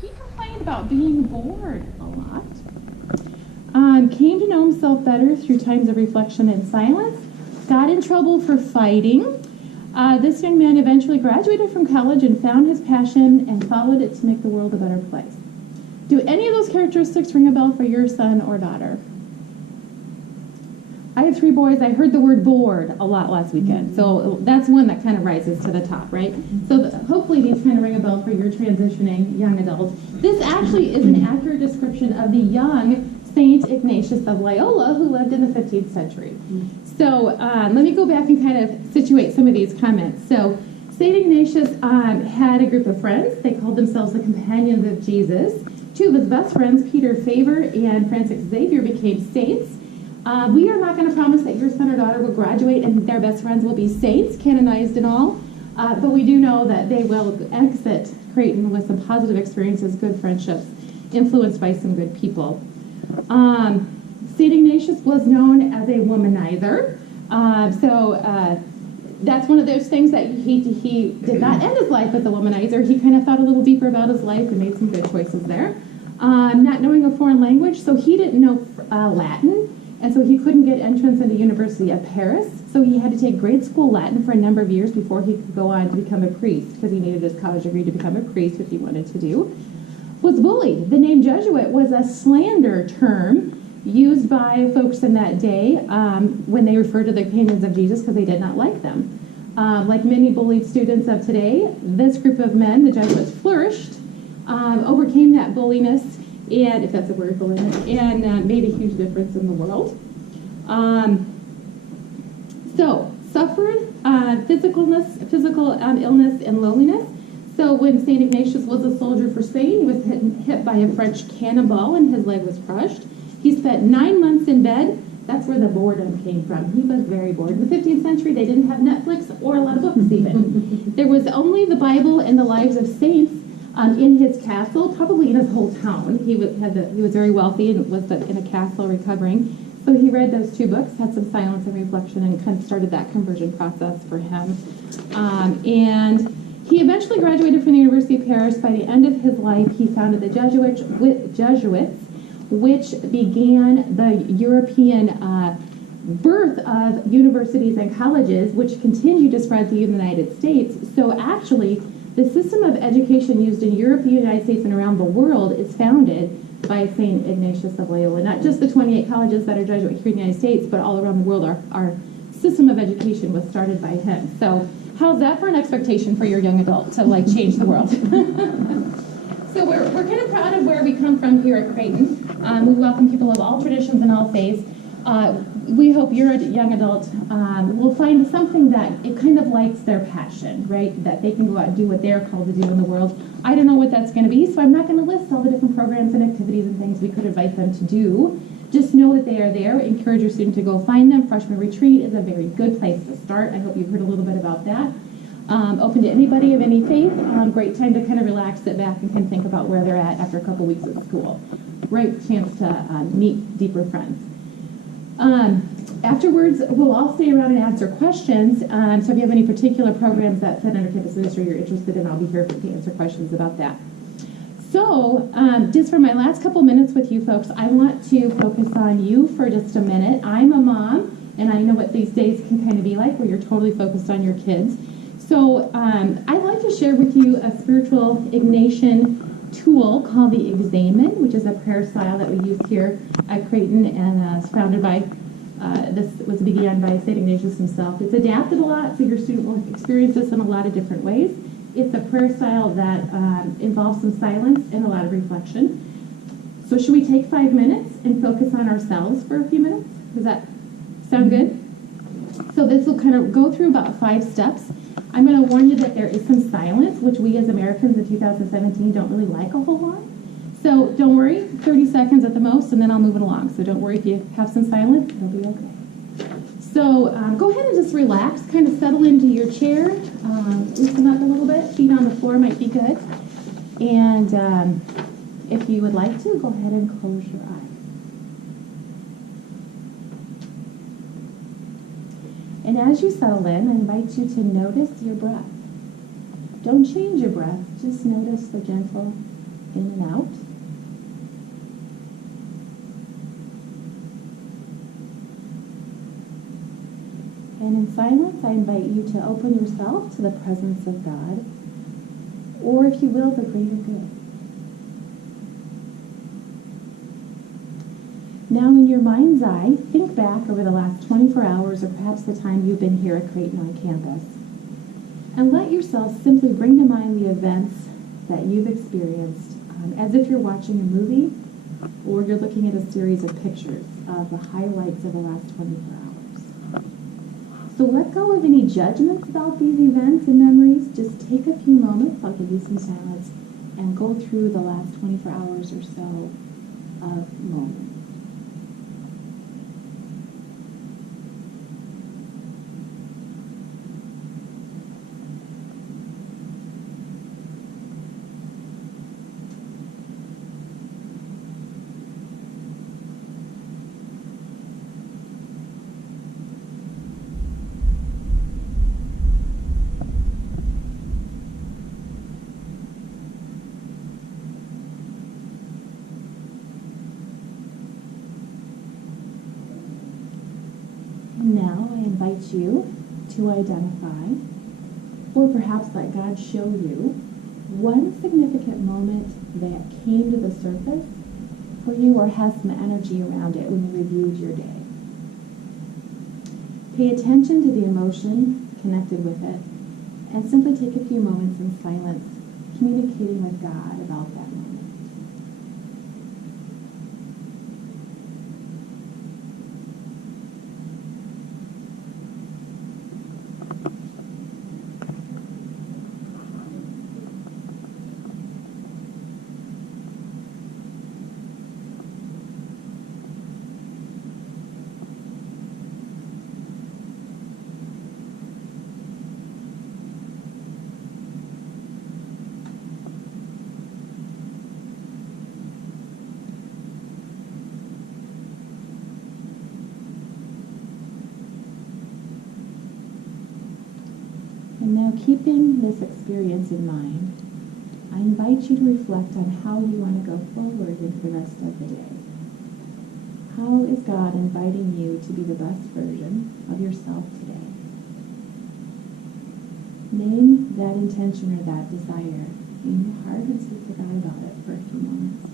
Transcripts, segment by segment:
He complained about being bored a lot. Came to know himself better through times of reflection and silence. Got in trouble for fighting. This young man eventually graduated from college and found his passion and followed it to make the world a better place. Do any of those characteristics ring a bell for your son or daughter? I have 3 boys. I heard the word bored a lot last weekend. So that's one that kind of rises to the top, right? So hopefully these kind of ring a bell for your transitioning young adults. This actually is an accurate description of the young Saint Ignatius of Loyola who lived in the 15th century. So let me go back and kind of situate some of these comments. So Saint Ignatius had a group of friends. They called themselves the Companions of Jesus. 2 of his best friends, Peter Faber and Francis Xavier, became saints. We are not going to promise that your son or daughter will graduate and their best friends will be saints, canonized and all, but we do know that they will exit Creighton with some positive experiences, good friendships, influenced by some good people. St. Ignatius was known as a womanizer, so that's one of those things that he did not end his life as a womanizer. He kind of thought a little deeper about his life and made some good choices there. Not knowing a foreign language, so he didn't know Latin. And so he couldn't get entrance into the University of Paris. So he had to take grade school Latin for a number of years before he could go on to become a priest, because he needed his college degree to become a priest, which he wanted to do. Was bullied. The name Jesuit was a slander term used by folks in that day when they referred to the companions of Jesus because they did not like them. Like many bullied students of today, this group of men, the Jesuits, flourished, overcame that bulliness, and if that's a word, bulliness, and made a huge difference in the world. So, suffered physical illness and loneliness. So when St. Ignatius was a soldier for Spain, he was hit by a French cannonball and his leg was crushed. He spent 9 months in bed. That's where the boredom came from. He was very bored. In the 15th century, they didn't have Netflix or a lot of books even. There was only the Bible and the lives of saints in his castle, probably in his whole town. He was very wealthy and was in a castle recovering. So he read those 2 books, had some silence and reflection, and kind of started that conversion process for him. And he eventually graduated from the University of Paris. By the end of his life, he founded the Jesuits, which began the European birth of universities and colleges, which continued to spread to the United States. So actually, the system of education used in Europe, the United States, and around the world is founded by St. Ignatius of Loyola. Not just the 28 colleges that are Jesuit here in the United States, but all around the world. Our system of education was started by him. So how's that for an expectation for your young adult to change the world? So we're kind of proud of where we come from here at Creighton. We welcome people of all traditions and all faiths. We hope your young adult will find something that it kind of lights their passion, right? That they can go out and do what they're called to do in the world. I don't know what that's going to be, so I'm not going to list all the different programs and activities and things we could invite them to do. Just know that they are there. Encourage your student to go find them. Freshman Retreat is a very good place to start. I hope you've heard a little bit about that. Open to anybody of any faith. Great time to kind of relax, sit back, and can think about where they're at after a couple weeks at school. Great chance to meet deeper friends. Afterwards, we'll all stay around and answer questions. So if you have any particular programs that fit under campus ministry you're interested in, I'll be here to answer questions about that. So just for my last couple minutes with you folks, I want to focus on you for just a minute. I'm a mom, and I know what these days can kind of be like where you're totally focused on your kids. So I'd like to share with you a spiritual Ignatian tool called the Examen, which is a prayer style that we use here at Creighton, and it's founded by, this was began by St. Ignatius himself. It's adapted a lot, so your student will experience this in a lot of different ways. It's a prayer style that involves some silence and a lot of reflection. So should we take 5 minutes and focus on ourselves for a few minutes? Does that sound good? So this will kind of go through about 5 steps. I'm going to warn you that there is some silence, which we as Americans in 2017 don't really like a whole lot. So don't worry, 30 seconds at the most, and then I'll move it along. So don't worry if you have some silence, it'll be okay. So go ahead and just relax, kind of settle into your chair, loosen up a little bit. Feet on the floor might be good. And if you would like to, go ahead and close your eyes. And as you settle in, I invite you to notice your breath. Don't change your breath, just notice the gentle in and out. And in silence, I invite you to open yourself to the presence of God, or if you will, the greater good. Now, in your mind's eye, think back over the last 24 hours or perhaps the time you've been here at Creighton on campus. And let yourself simply bring to mind the events that you've experienced as if you're watching a movie or you're looking at a series of pictures of the highlights of the last 24 hours. So let go of any judgments about these events and memories. Just take a few moments, I'll give you some silence, and go through the last 24 hours or so of moments. Now I invite you to identify, or perhaps let God show you, one significant moment that came to the surface for you or has some energy around it when you reviewed your day. Pay attention to the emotion connected with it, and simply take a few moments in silence, communicating with God about that moment. And now, keeping this experience in mind, I invite you to reflect on how you want to go forward into the rest of the day. How is God inviting you to be the best version of yourself today? Name that intention or that desire in your heart and speak to God about it for a few moments.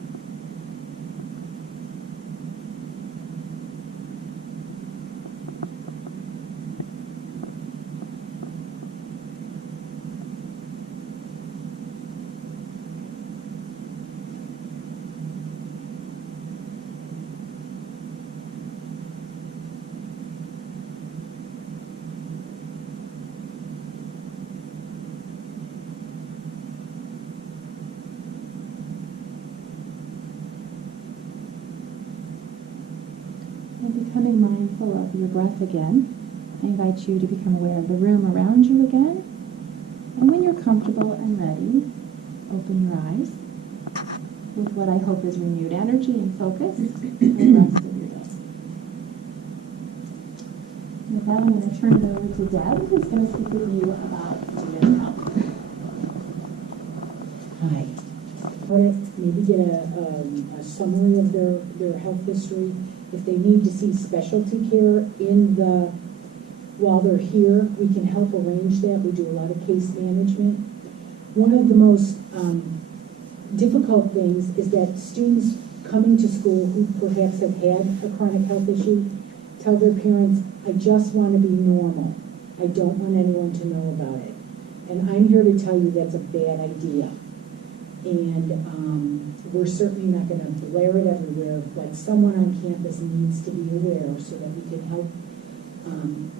And becoming mindful of your breath again, I invite you to become aware of the room around you again. And when you're comfortable and ready, open your eyes with what I hope is renewed energy and focus for the rest of your day. And with that, I'm going to turn it over to Deb, who's going to speak with you about student health. Hi. I want to maybe get a summary of their health history. If they need to see specialty care while they're here, we can help arrange that. We do a lot of case management. One of the most difficult things is that students coming to school who perhaps have had a chronic health issue tell their parents, I just want to be normal. I don't want anyone to know about it. And I'm here to tell you that's a bad idea. And we're certainly not going to blare it everywhere, but someone on campus needs to be aware so that we can help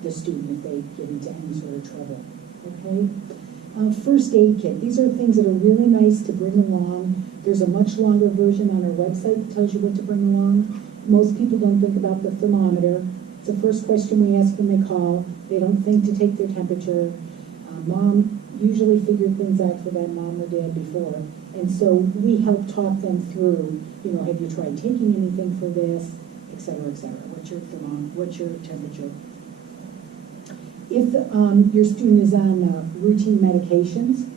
the student if they get into any sort of trouble. Okay? First aid kit. These are things that are really nice to bring along. There's a much longer version on our website that tells you what to bring along. Most people don't think about the thermometer. It's the first question we ask when they call. They don't think to take their temperature. Mom usually figured things out for them, mom or dad, before. And so we help talk them through, have you tried taking anything for this, et cetera, et cetera. What's your temperature? If your student is on routine medications,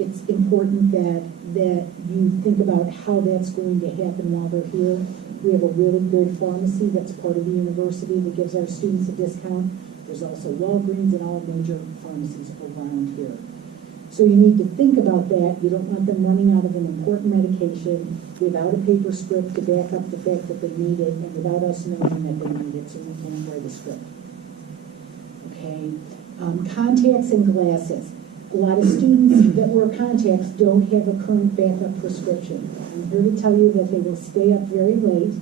it's important that you think about how that's going to happen while they're here. We have a really good pharmacy that's part of the university that gives our students a discount. There's also Walgreens and all major pharmacies around here. So you need to think about that. You don't want them running out of an important medication without a paper script to back up the fact that they need it and without us knowing that they need it, so we can't write a script. Okay, contacts and glasses. A lot of students that wear contacts don't have a current backup prescription. I'm here to tell you that they will stay up very late,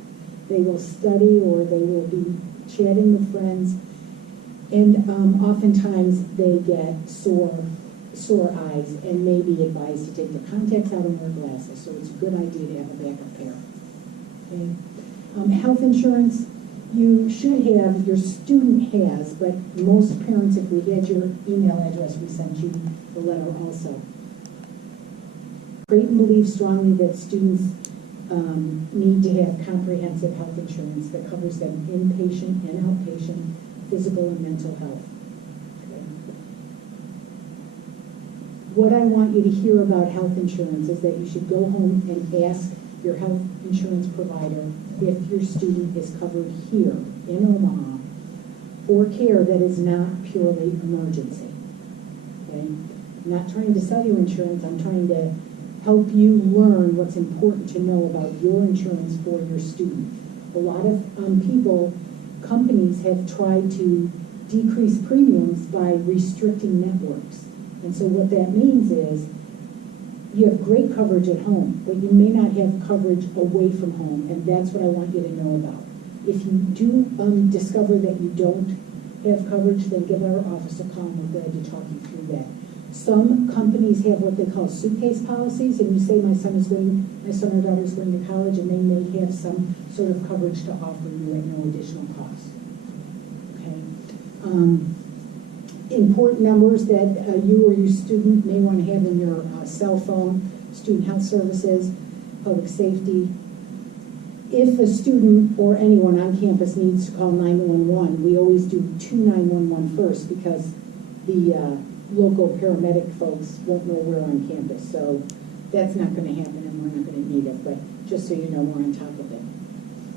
they will study, or they will be chatting with friends, and oftentimes they get sore eyes and may be advised to take their contacts out and wear glasses. So it's a good idea to have a backup pair. Okay. Health insurance, you should have, your student has, but most parents, if we had your email address, we sent you the letter also. Creighton believes strongly that students need to have comprehensive health insurance that covers them inpatient and outpatient, physical and mental health. Okay. What I want you to hear about health insurance is that you should go home and ask your health insurance provider if your student is covered here in Omaha for care that is not purely emergency. Okay? I'm not trying to sell you insurance, I'm trying to help you learn what's important to know about your insurance for your student. A lot of companies have tried to decrease premiums by restricting networks. And so what that means is you have great coverage at home, but you may not have coverage away from home, and that's what I want you to know about. If you do discover that you don't have coverage, then give our office a call, and we're glad to talk you through that. Some companies have what they call suitcase policies, and you say my son or daughter is going to college, and they may have some sort of coverage to offer you at no additional cost. Okay. Important numbers that you or your student may want to have in your cell phone: student health services, public safety. If a student or anyone on campus needs to call 911, we always do 911 first, because the local paramedic folks won't know we're on campus. So that's not going to happen, and we're not going to need it, but just so you know, we're on top of it.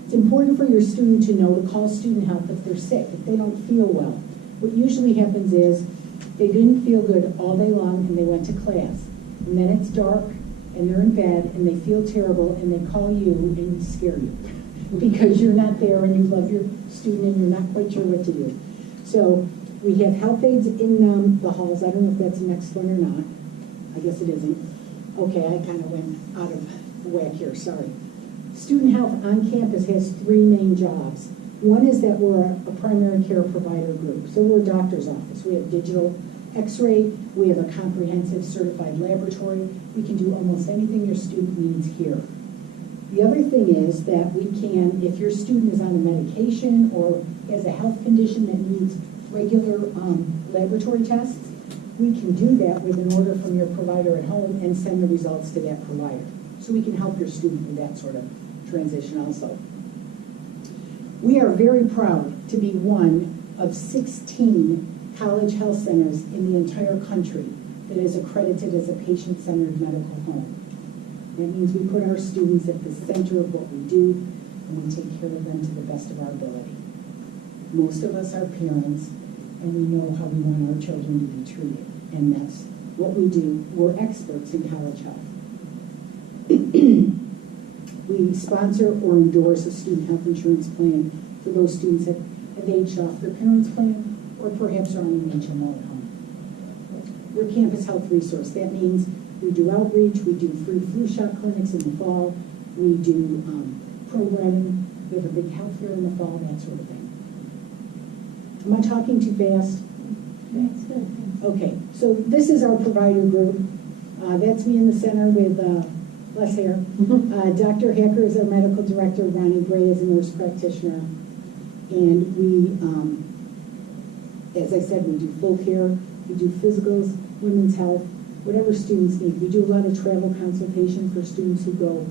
It's important for your student to know to call student health if they're sick, if they don't feel well. What usually happens is they didn't feel good all day long and they went to class, and then it's dark and they're in bed and they feel terrible and they call you and scare you because you're not there and you love your student and you're not quite sure what to do. So we have health aides in the halls. I don't know if that's the next one or not. I guess it isn't. Okay, I kind of went out of whack here, sorry. Student health on campus has 3 main jobs. One is that we're a primary care provider group. So we're a doctor's office. We have digital x-ray. We have a comprehensive certified laboratory. We can do almost anything your student needs here. The other thing is that we can, if your student is on a medication or has a health condition that needs regular laboratory tests, we can do that with an order from your provider at home and send the results to that provider. So we can help your student with that sort of transition also. We are very proud to be one of 16 college health centers in the entire country that is accredited as a patient-centered medical home. That means we put our students at the center of what we do, and we take care of them to the best of our ability. Most of us are parents, and we know how we want our children to be treated, and that's what we do. We're experts in college health. We sponsor or endorse a student health insurance plan for those students that have aged off their parents' plan or perhaps are on an HMO at home. We're a campus health resource. That means we do outreach, we do free flu shot clinics in the fall, we do programming, we have a big health fair in the fall, that sort of thing. Am I talking too fast? That's good. Okay, so this is our provider group. That's me in the center with less hair. Dr. Hacker is our medical director. Ronnie Gray is a nurse practitioner. And we, as I said, we do full care. We do physicals, women's health, whatever students need. We do a lot of travel consultation for students who go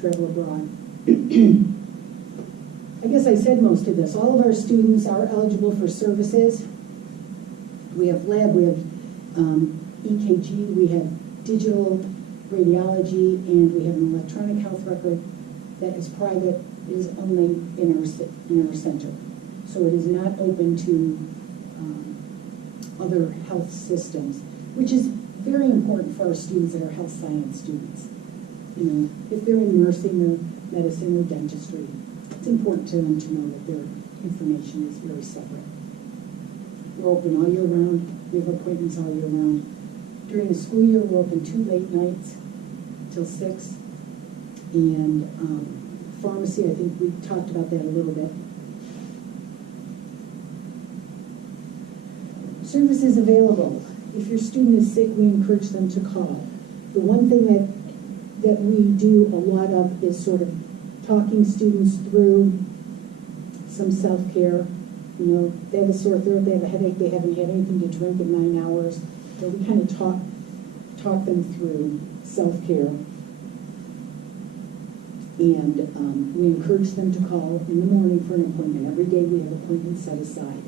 travel abroad. I guess I said most of this. All of our students are eligible for services. We have lab, we have EKG, we have digital radiology, and we have an electronic health record that is private. It is only in our center. So it is not open to other health systems, which is very important for our students that are health science students. You know, if they're in nursing or medicine or dentistry, it's important to them to know that their information is very separate. We're open all year round. We have appointments all year round. During the school year, we're open 2 late nights till 6. And pharmacy, I think we talked about that a little bit. Services available. If your student is sick, we encourage them to call. The one thing that we do a lot of is sort of talking students through some self-care. You know, they have a sore throat, they have a headache, they haven't had anything to drink in 9 hours. So we kind of talk them through self-care. And we encourage them to call in the morning for an appointment. Every day we have appointments set aside.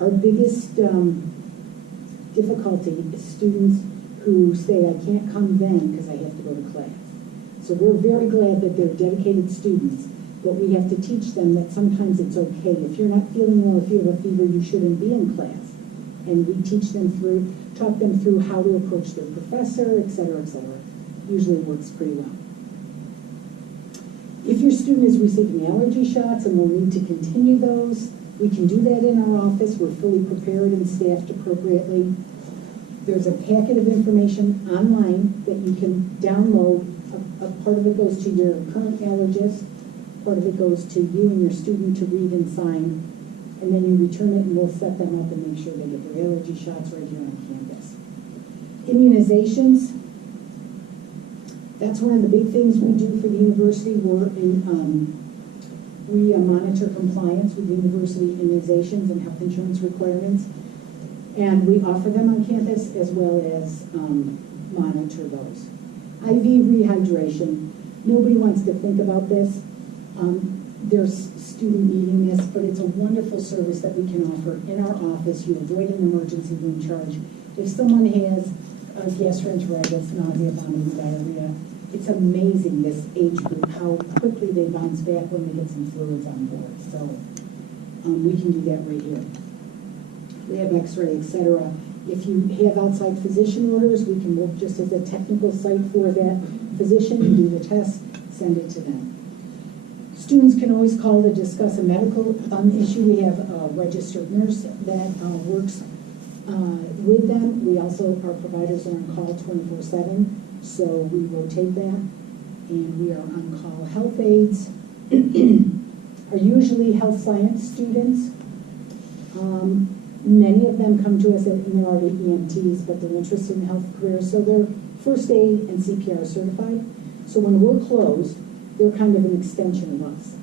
Our biggest difficulty is students who say, I can't come then because I have to go to class. So we're very glad that they're dedicated students, but we have to teach them that sometimes it's okay. If you're not feeling well, if you have a fever, you shouldn't be in class. And we teach them through, talk them through how to approach their professor, et cetera, et cetera. Usually works pretty well. If your student is receiving allergy shots and will need to continue those, we can do that in our office. We're fully prepared and staffed appropriately. There's a packet of information online that you can download. A part of it goes to your current allergist, part of it goes to you and your student to read and sign, and then you return it and we'll set them up and make sure they get their allergy shots right here on campus. Immunizations, that's one of the big things we do for the university. We monitor compliance with university immunizations and health insurance requirements, and we offer them on campus as well as monitor those. IV rehydration, nobody wants to think about this. There's student needing this, but it's a wonderful service that we can offer in our office. You avoid an emergency room charge. If someone has gastroenteritis, nausea, vomiting, diarrhea, it's amazing, this age group, how quickly they bounce back when they get some fluids on board. So we can do that right here. We have x-ray, etc. If you have outside physician orders, we can work just as a technical site for that physician, do the test, send it to them. Students can always call to discuss a medical issue. We have a registered nurse that works with them. We also, our providers are on call 24/7. So we rotate that, and we are on call. Health aides are usually health science students. Many of them come to us and they're already EMTs, but they're interested in health careers. So they're first aid and CPR certified. So when we're closed, they're kind of an extension of us.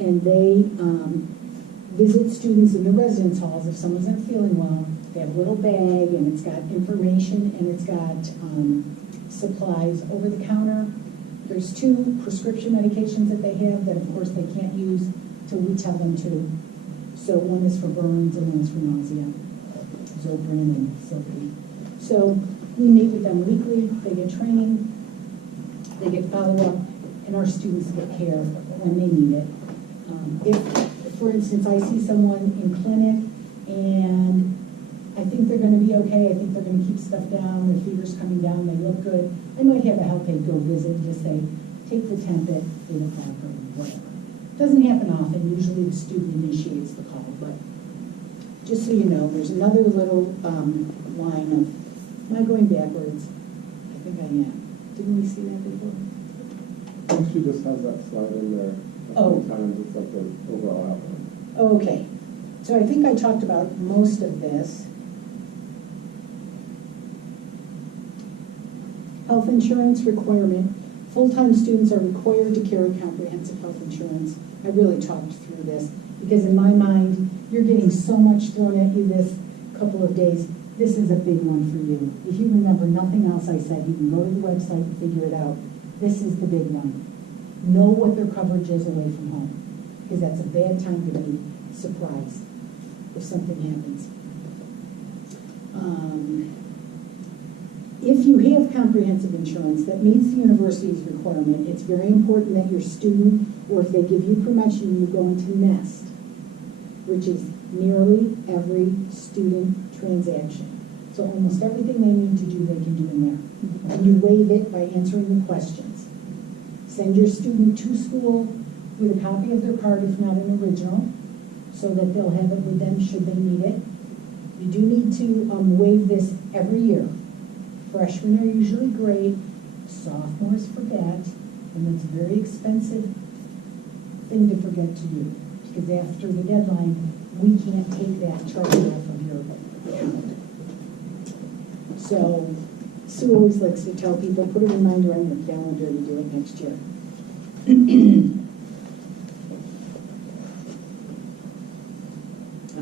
And they visit students in the residence halls. If someone's not feeling well, they have a little bag and it's got information and it's got supplies over the counter. There's 2 prescription medications that they have that of course they can't use till we tell them to. So one is for burns and one is for nausea, Zoprin and Silky. So we meet with them weekly, they get training, they get follow-up, and our students get care when they need it. If, for instance, I see someone in clinic and I think they're going to be okay, I think they're going to keep stuff down, their fever's coming down, they look good, I might have a health aide go visit and just say, take the temp at 8 o'clock or whatever. Doesn't happen often, usually the student initiates the call, but just so you know, there's another little line of, am I going backwards? I think I am. Didn't we see that before? I think she just has that slide in there. Sometimes it's like the overall outline. Okay, so I think I talked about most of this. Health insurance requirement. Full-time students are required to carry comprehensive health insurance. I really talked through this because in my mind, you're getting so much thrown at you this couple of days. This is a big one for you. If you remember nothing else I said, you can go to the website and figure it out. This is the big one. Know what their coverage is away from home, because that's a bad time to be surprised if something happens. If you have comprehensive insurance that meets the university's requirement, it's very important that your student, or if they give you permission, you go into NEST, which is nearly every student transaction. So almost everything they need to do, they can do in there. And you waive it by answering the questions. Send your student to school with a copy of their card, if not an original, so that they'll have it with them should they need it. You do need to waive this every year. Freshmen are usually great, sophomores forget, and it's a very expensive thing to forget to do, because after the deadline, we can't take that charge off of your account. So Sue always likes to tell people, put a reminder on your calendar to do it next year.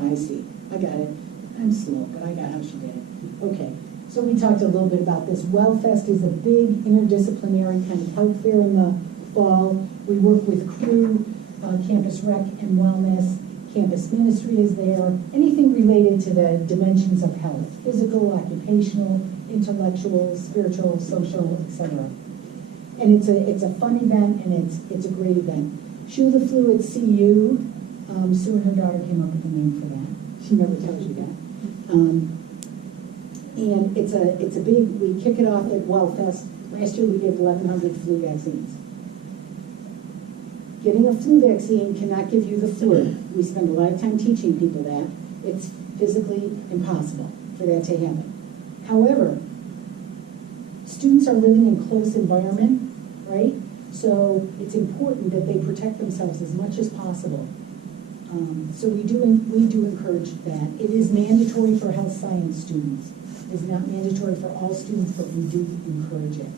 I see. I got it. I'm slow, but I got how she did it. Okay. So we talked a little bit about this. WellFest is a big interdisciplinary kind of health fair in the fall. We work with CREW, Campus Rec and Wellness. Campus Ministry is there. Anything related to the dimensions of health: physical, occupational, intellectual, spiritual, social, etc. And it's a fun event, and it's a great event. Shoe the Flu at CU. Sue and her daughter came up with the name for that. She never tells you that. And it's a big, we kick it off at WellFest. Last year we gave 1,100 flu vaccines. Getting a flu vaccine cannot give you the flu. We spend a lot of time teaching people that. It's physically impossible for that to happen. However, students are living in close environment, right? So it's important that they protect themselves as much as possible. So we do encourage that. It is mandatory for health science students. It's not mandatory for all students, but we do encourage it.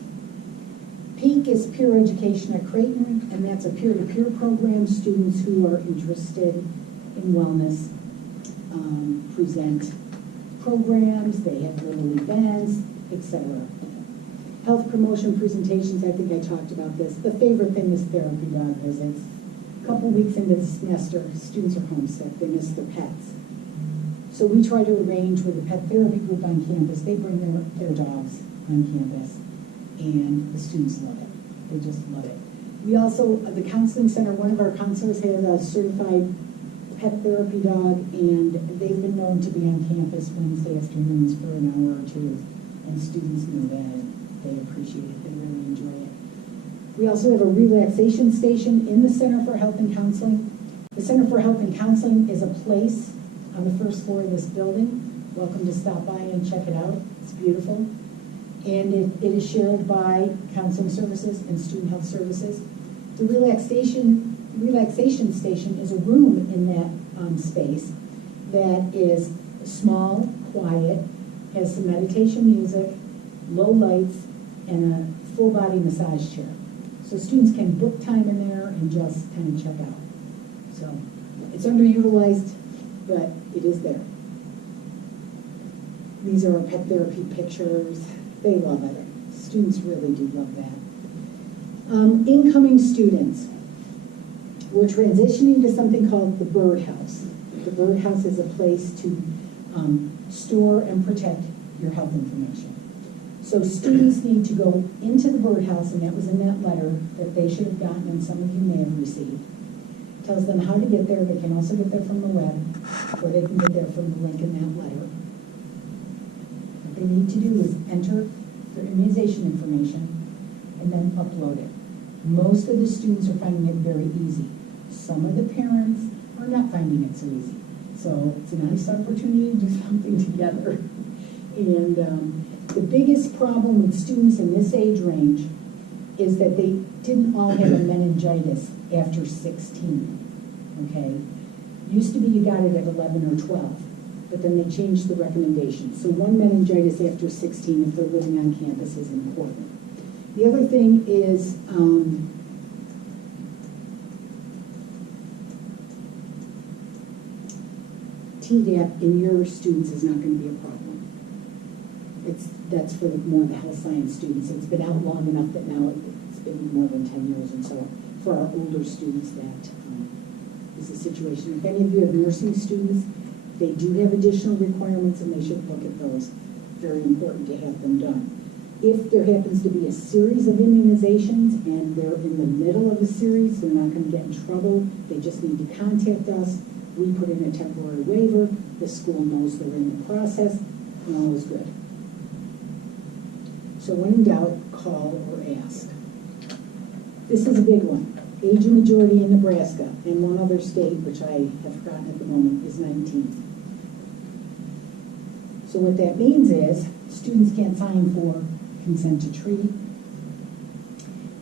PEAK is Peer Education at Creighton, and that's a peer-to-peer program. Students who are interested in wellness present programs, they have little events, etc. Health promotion presentations, I think I talked about this. The favorite thing is therapy dog visits. A couple weeks into the semester, students are homesick, they miss their pets. So we try to arrange with a pet therapy group on campus. They bring their dogs on campus, and the students love it. They just love it. We also, the counseling center, one of our counselors has a certified pet therapy dog, and they've been known to be on campus Wednesday afternoons for an hour or two, and students know that, and they appreciate it. They really enjoy it. We also have a relaxation station in the Center for Health and Counseling. The Center for Health and Counseling is a place on the first floor of this building. Welcome to stop by and check it out. It's beautiful. And it is shared by counseling services and student health services. The relaxation station is a room in that space that is small, quiet, has some meditation music, low lights, and a full body massage chair. So students can book time in there and just kind of check out. So it's underutilized, but it is there. These are our pet therapy pictures. They love it. Students really do love that. Incoming students. We're transitioning to something called the birdhouse. The birdhouse is a place to store and protect your health information. So students need to go into the birdhouse, and that was in that letter that they should have gotten, and some of you may have received. It tells them how to get there. They can also get there from the web, or they can get there from the link in that letter. What they need to do is enter their immunization information and then upload it. Most of the students are finding it very easy. Some of the parents are not finding it so easy. So it's a nice opportunity to do something together. And the biggest problem with students in this age range is that they didn't all have a meningitis after 16, okay? Used to be you got it at 11 or 12, but then they changed the recommendation. So one meningitis after 16, if they're living on campus, is important. The other thing is Tdap in your students is not going to be a problem. That's for more of the health science students. It's been out long enough that now it's been more than 10 years, and so for our older students that is a situation. If any of you have nursing students, they do have additional requirements, and they should look at those. Very important to have them done. If there happens to be a series of immunizations and they're in the middle of a series, they're not going to get in trouble. They just need to contact us. We put in a temporary waiver. The school knows they're in the process, and all is good. So when in doubt, call or ask. This is a big one. Age of majority in Nebraska and one other state, which I have forgotten at the moment, is 19. So what that means is students can't sign for consent to treat.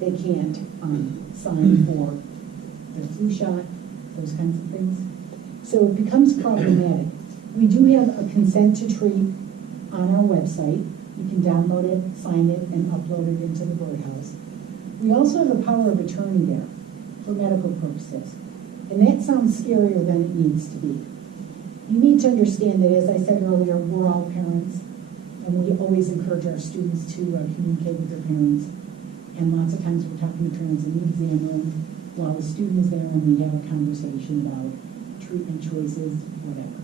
They can't sign for their flu shot, those kinds of things. So it becomes problematic. We do have a consent to treat on our website. You can download it, sign it, and upload it into the birdhouse. We also have a power of attorney there for medical purposes. And that sounds scarier than it needs to be. You need to understand that, as I said earlier, we're all parents, and we always encourage our students to communicate with their parents. And lots of times we're talking to parents in the exam room while the student is there, and we have a conversation about treatment choices, whatever.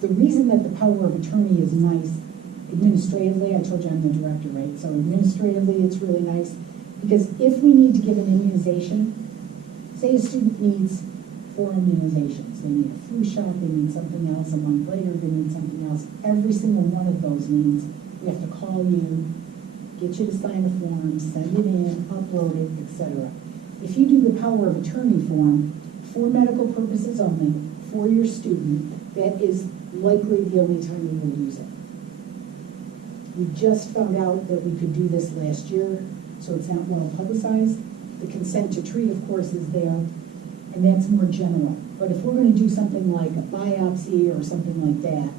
The reason that the power of attorney is nice, administratively, I told you I'm the director, right? So administratively, it's really nice, because if we need to give an immunization, say a student needs 4 immunizations. They need a flu shot, they need something else, a month later they need something else. Every single one of those means we have to call you, get you to sign a form, send it in, upload it, etc. If you do the power of attorney form for medical purposes only, for your student, that is likely the only time you will use it. We just found out that we could do this last year, so it's not well publicized. The consent to treat, of course, is there, and that's more general. But if we're going to do something like a biopsy or something like that,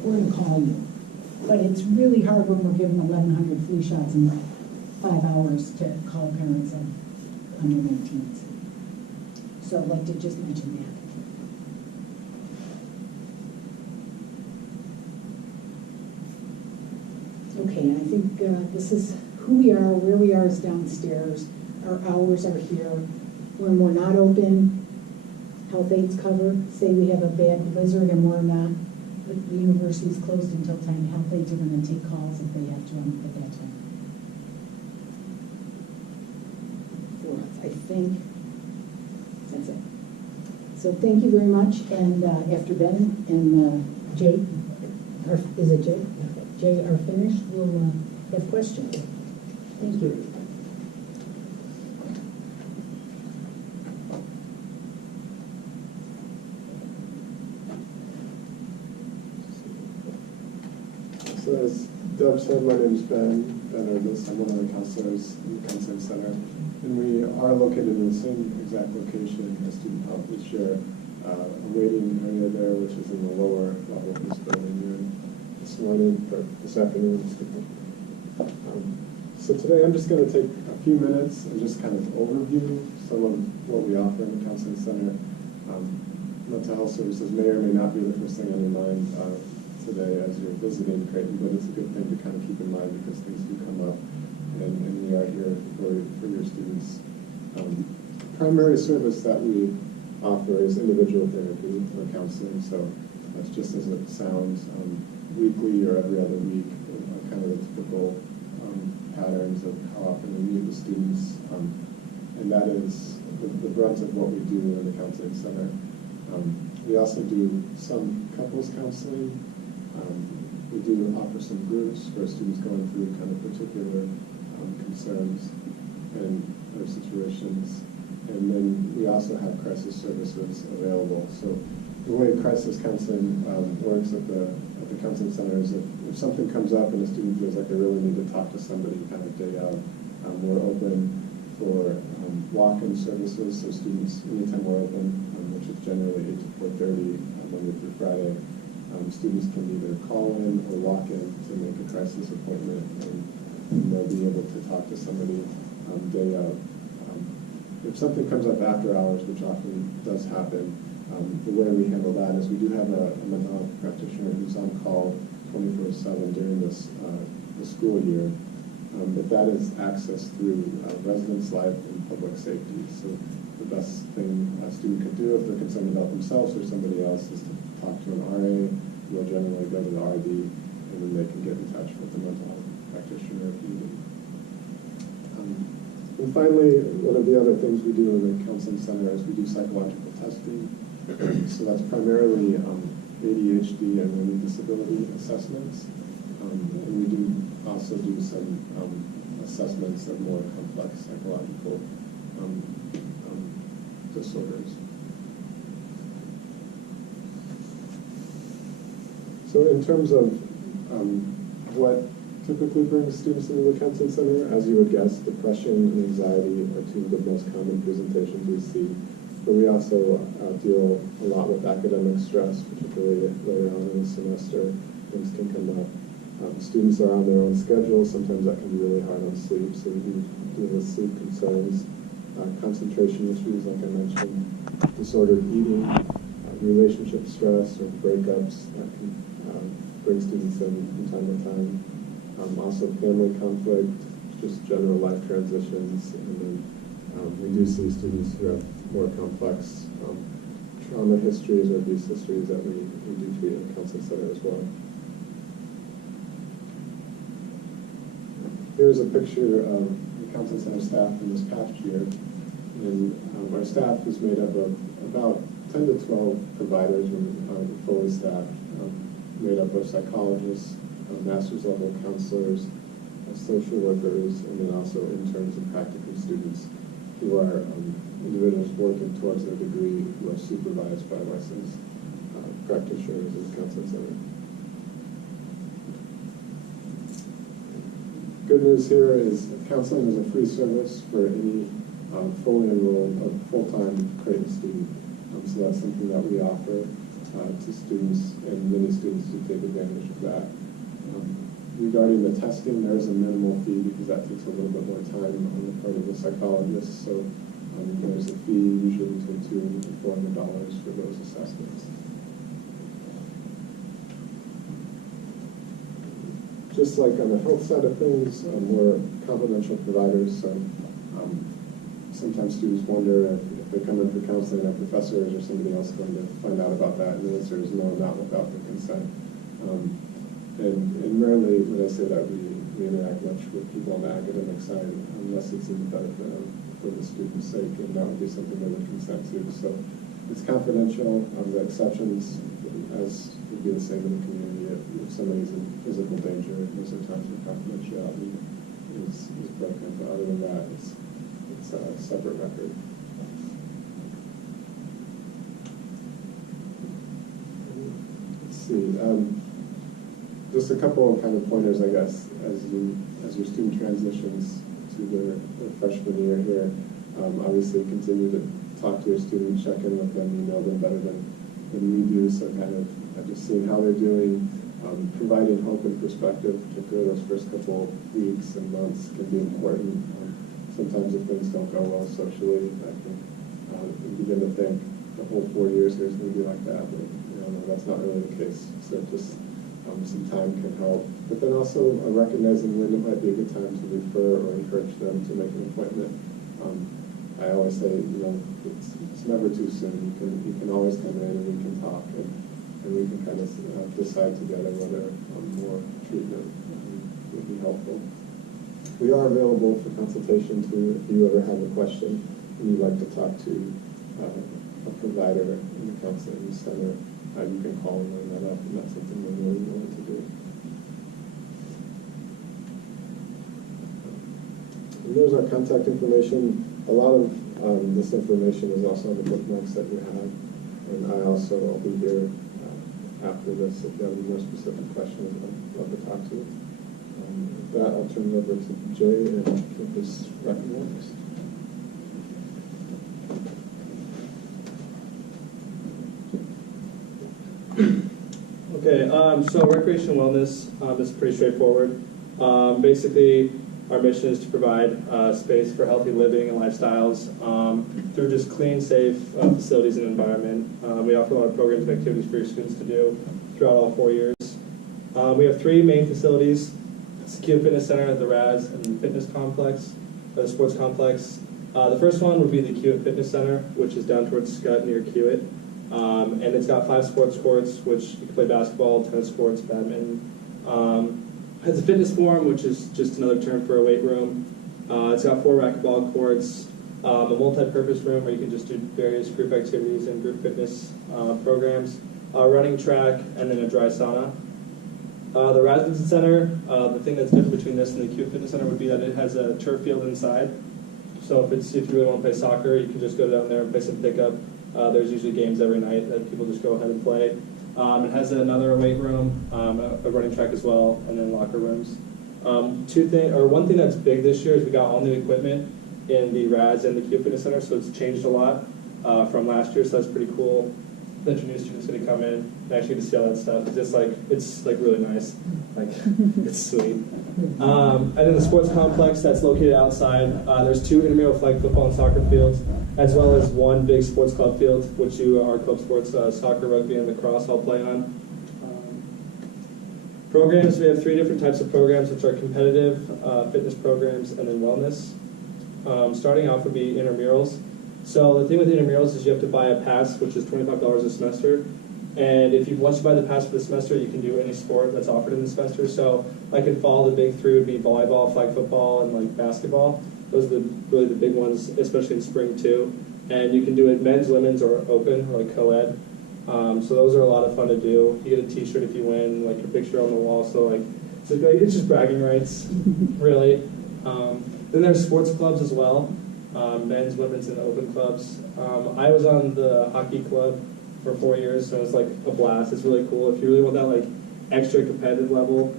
we're going to call you. But it's really hard when we're giving 1,100 flu shots in 5 hours to call parents of under 19s. So I'd like to just mention that. Okay, I think this is who we are, where we are is downstairs. Our hours are here. When we're not open, health aid's covered. Say we have a bad blizzard and we're not, the university's closed until time. Health aides are going to take calls if they have to at that time. For us, I think that's it. So thank you very much. And after Ben and Jay, is it Jay? Jay are finished, we'll have questions. Thank you. So as Deb said, my name is Ben Erdis. I'm one of the counselors in the Counseling Center. And we are located in the same exact location as Student Health. We share a waiting area there, which is in the lower level of this building. You're in this morning, or this afternoon. So today I'm just going to take a few minutes and just kind of overview some of what we offer in the Counseling Center. Mental health services may or may not be the first thing on your mind today as you're visiting Creighton, but it's a good thing to kind of keep in mind because things do come up, and we are here for your students. Primary service that we offer is individual therapy or counseling, so that's just as it sounds, weekly or every other week, kind of the typical patterns of how often we meet with students, and that is the brunt of what we do in the Counseling Center. We also do some couples counseling. We do offer some groups for students going through kind of particular concerns and or situations. And then we also have crisis services available. So the way crisis counseling works at the Counseling Center is if something comes up and a student feels like they really need to talk to somebody kind of day out, we're open for walk-in services. So students, anytime we're open, which is generally 8 to 4:30 Monday through Friday, students can either call in or walk in to make a crisis appointment, and they'll be able to talk to somebody day out. If something comes up after hours, which often does happen, the way we handle that is we do have a mental health practitioner who's on call 24/7 during the school year, but that is accessed through Residence Life and Public Safety. So the best thing a student could do if they're concerned about themselves or somebody else is to talk to an RA. We'll generally go to the RD and then they can get in touch with the mental health practitioner if needed. And finally, one of the other things we do in the counseling center is we do psychological testing. So that's primarily ADHD and learning disability assessments. And we do also do some assessments of more complex psychological disorders. So in terms of what typically brings students into the counseling center, as you would guess, depression and anxiety are two of the most common presentations we see. But we also deal a lot with academic stress, particularly later on in the semester. Things can come up. Students are on their own schedule. Sometimes that can be really hard on sleep, so we deal with sleep concerns, concentration issues, like I mentioned, disordered eating, relationship stress or breakups that can bring students in from time to time. Also family conflict, just general life transitions, and then we do see students who have more complex trauma histories or abuse histories that we do treat in the counseling center as well. Here's a picture of the counseling center staff from this past year. And our staff is made up of about 10 to 12 providers, fully staffed, made up of psychologists, master's level counselors, social workers, and then also interns and practicum students who are individuals working towards their degree who are supervised by licensed practitioners in the counseling center. Good news here is counseling is a free service for any fully enrolled, full-time Creighton student. So that's something that we offer to students, and many students do take advantage of that. Regarding the testing, there is a minimal fee because that takes a little bit more time on the part of the psychologist. So there's a fee usually between $200 and $400 for those assessments. Just like on the health side of things, we're confidential providers. So sometimes students wonder if they come in for counseling, our professors or somebody else going to find out about that, and the answer is no, not without their consent. And rarely would I say that we interact much with people on the academic side unless it's in the benefit of for the student's sake, and that would be something they would consent to. So it's confidential. The exceptions, as would be the same in the community, if somebody's in physical danger, those are times where confidentiality is broken. But other than that, it's a separate record. Let's see. Just a couple of kind of pointers, I guess, as your student transitions to their freshman year here. Obviously, continue to talk to your students, check in with them. You know them better than we do, so kind of just seeing how they're doing, providing hope and perspective, particularly those first couple of weeks and months can be important. Sometimes if things don't go well socially, I think we begin to think the whole 4 years here is going to be like that, but that's not really the case. So just some time can help. But then also recognizing when it might be a good time to refer or encourage them to make an appointment. I always say, it's never too soon. You can always come in and we can talk and we can kind of decide together whether more treatment would be helpful. We are available for consultation too if you ever have a question and you'd like to talk to a provider in the counseling center. You can call and line that up, and that's something we're really willing to do. And there's our contact information. A lot of this information is also on the bookmarks that you have, and I'll be here after this if you have any more specific questions I'd love to talk to you. With that, I'll turn it over to Jay and get this recognized. Okay, so recreation and wellness is pretty straightforward. Basically, our mission is to provide space for healthy living and lifestyles through just clean, safe facilities and environment. We offer a lot of programs and activities for your students to do throughout all 4 years. We have 3 main facilities: Secure Fitness Center, the RAS, and the Fitness Complex, or the Sports Complex. The first one would be the Kiewit Fitness Center, which is down towards Scott near Kiewit. And it's got 5 sports courts, which you can play basketball, tennis courts, badminton. Has a fitness forum, which is just another term for a weight room. It's got 4 racquetball courts, a multi-purpose room where you can just do various group activities and group fitness programs, a running track, and then a dry sauna. The Rasmussen Center, the thing that's different between this and the Acute Fitness Center would be that it has a turf field inside. So if you really want to play soccer, you can just go down there and play some pickup. There's usually games every night that people just go ahead and play. It has another weight room, a running track as well, and then locker rooms. One thing that's big this year is we got all new equipment in the RAS and the Acute Fitness Center, so it's changed a lot from last year. So that's pretty cool. That your new students going to come in and actually get to see all that stuff. It's really nice. Like it's sweet. And then the sports complex that's located outside. There's 2 intramural flag football and soccer fields, as well as 1 big sports club field, which our club sports, soccer, rugby, and lacrosse all play on. Programs, we have 3 different types of programs, which are competitive, fitness programs, and then wellness. Starting off would be intramurals. So the thing with intramurals is you have to buy a pass, which is $25 a semester. And once you buy the pass for the semester, you can do any sport that's offered in the semester. So like in fall, the big 3 would be volleyball, flag football, and like basketball. Those are really the big ones, especially in spring too. And you can do it men's, women's, or open, or like co-ed. So those are a lot of fun to do. You get a T-shirt if you win, like your picture on the wall. So it's just bragging rights, really. Then there's sports clubs as well, men's, women's, and open clubs. I was on the hockey club for 4 years, so it's like a blast. It's really cool. If you really want that like extra competitive level,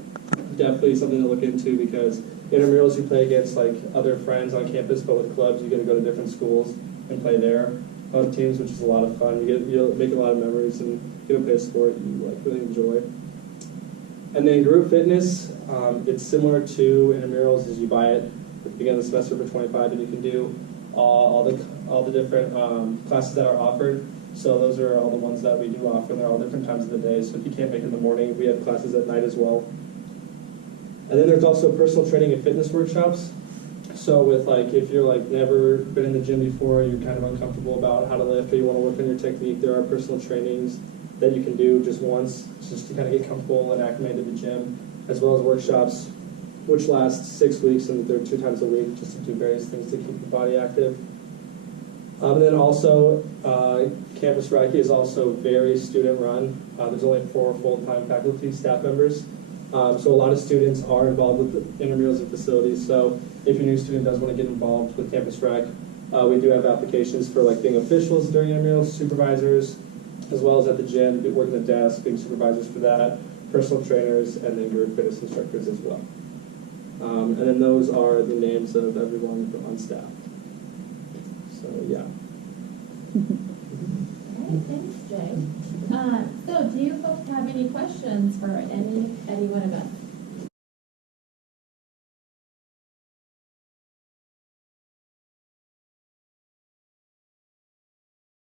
definitely something to look into, because intramurals you play against like other friends on campus, but with clubs you get to go to different schools and play there on teams, which is a lot of fun. You'll make a lot of memories and get to play a sport you like really enjoy. And then group fitness, it's similar to intramurals. As you buy it at the beginning of the semester for $25, and you can do all the different classes that are offered. So those are all the ones that we do offer, and they're all different times of the day. So if you can't make it in the morning, we have classes at night as well. And then there's also personal training and fitness workshops. So with if you're never been in the gym before, you're kind of uncomfortable about how to lift, or you want to work on your technique, there are personal trainings that you can do just once, just to kind of get comfortable and acclimated to the gym, as well as workshops, which last 6 weeks, and they're 2 times a week, just to do various things to keep your body active. And then also, Campus Rec is also very student-run. There's only 4 full-time faculty staff members. So a lot of students are involved with the intramurals and facilities. So if your new student does want to get involved with Campus Rec, we do have applications for being officials during intramurals, supervisors, as well as at the gym, working the desk, being supervisors for that, personal trainers, and then group fitness instructors as well. And then those are the names of everyone on staff. So yeah. All right, thanks, Jay. So do you folks have any questions for any one of us?